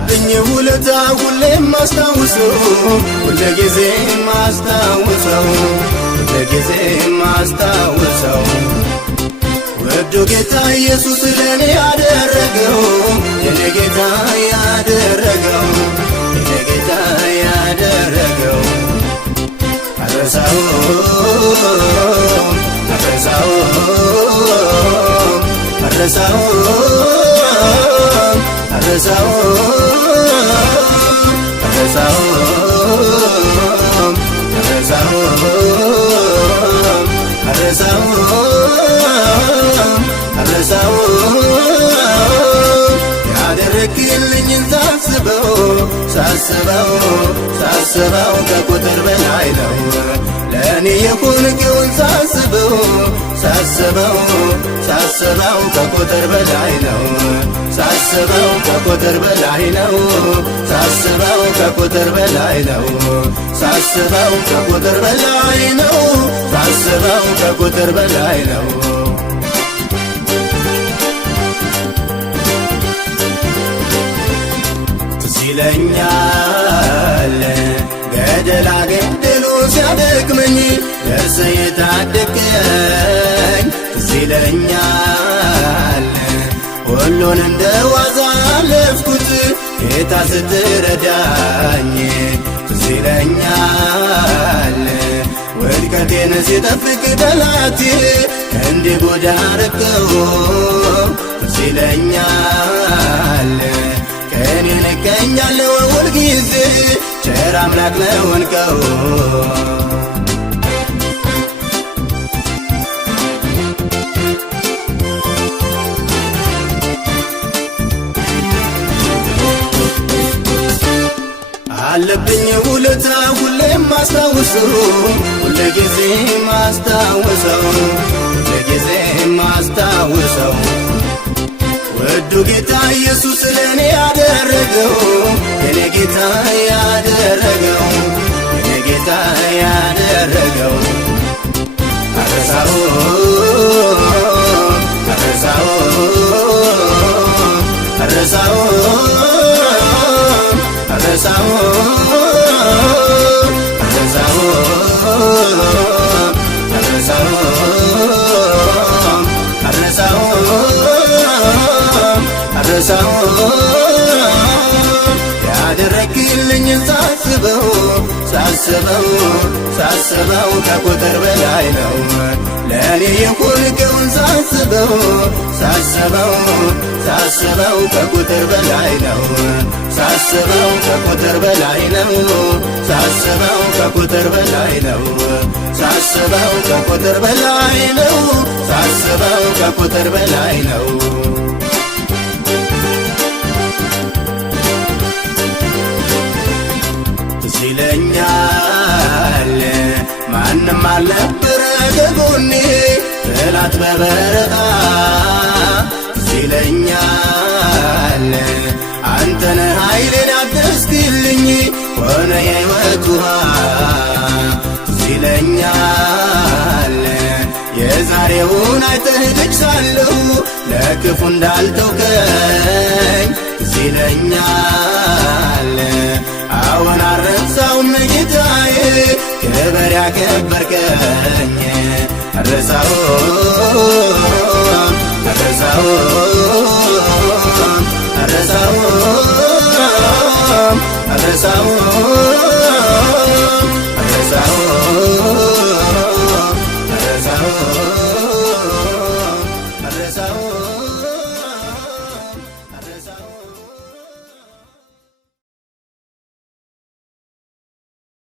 አለብኝ ውለታ ሁሌም ማስታውሰው ሁልጊዜ ማስታውሰው ሁልጊዜ ማስታውሰው ወዶ ጌታ ኢየሱስ ለኔ ያደረገው የኔ ጌታ ያደረገው የኔ ጌታ ያደረገው አረሳው አረሳው አረሳው አረሳው አረሳው አረሳው አረሳው አረሳው ያደረክልኝን ሳስበው ከቁጥር በላይ ነው ለኔ የሆንከውን ሳስበው ከቁጥር በላይ ነው ሳስበው ከቁጥር በላይ ነው ሳስበው ከቁጥር በላይ ነው ሳስበው ከቁጥር በላይ ነው ሳስበው ከቁጥር በላይ ነው ይለኛል ገደላ ገደሉ ሲያደክመኝ ደርሰህ የታደገኝ ይለኛል ሁሉን እንደ ዋዛ አለፍኩት ጌታ ስትረዳኝ ይለኛል ውድቀቴን ሲጠብቅ ጠላቴ እንዲጎዳ አረገው ይለኛል ከኔ ንቀኛለሁ ሁልጊዜ ቸር አምላክ ለሆንከው አለብኝ ውለታ ሁሌም ማስታውሰው ሁልጊዜ ማስታውሰው ሁልጊዜ ማስታውሰው ወዶ ጌታ ኢየሱስ ለኔ ያደረገው የኔ ጌታ ያደረገው የኔ ጌታ ያደረገው አረሳው አረሳው አረሳው አረሳው አረሳው አረሳው አረሳው አረሳው ያደረክልኝን ሳስበው ከቁጥር በላይ ነው ለኔ የሆንከውን ሳስበው ከቁጥር በላይ ነው ሳስበው ከቁጥር በላይ ነው ሳስበው ከቁጥር በላይ ነው ሳስበው ከቁጥር በላይ ነው ሳስበው ከቁጥር በላይ ነው ይለኛል ማንም አልነበረ ከጎኔ ጠላት በበረታ ይለኛል አንተነህ ኃይሌን አደስክልኝ ሆነ የሕይወት ውሃ ይለኛል የዛሬውን አይተህ ልጅ ሳለሁ ለክፉ እንዳልተውከኝ ይለኛል አሁን አልረሳውም ጌታዬ ክብር ያከበርከኝ አልረሳውም አልረሳውም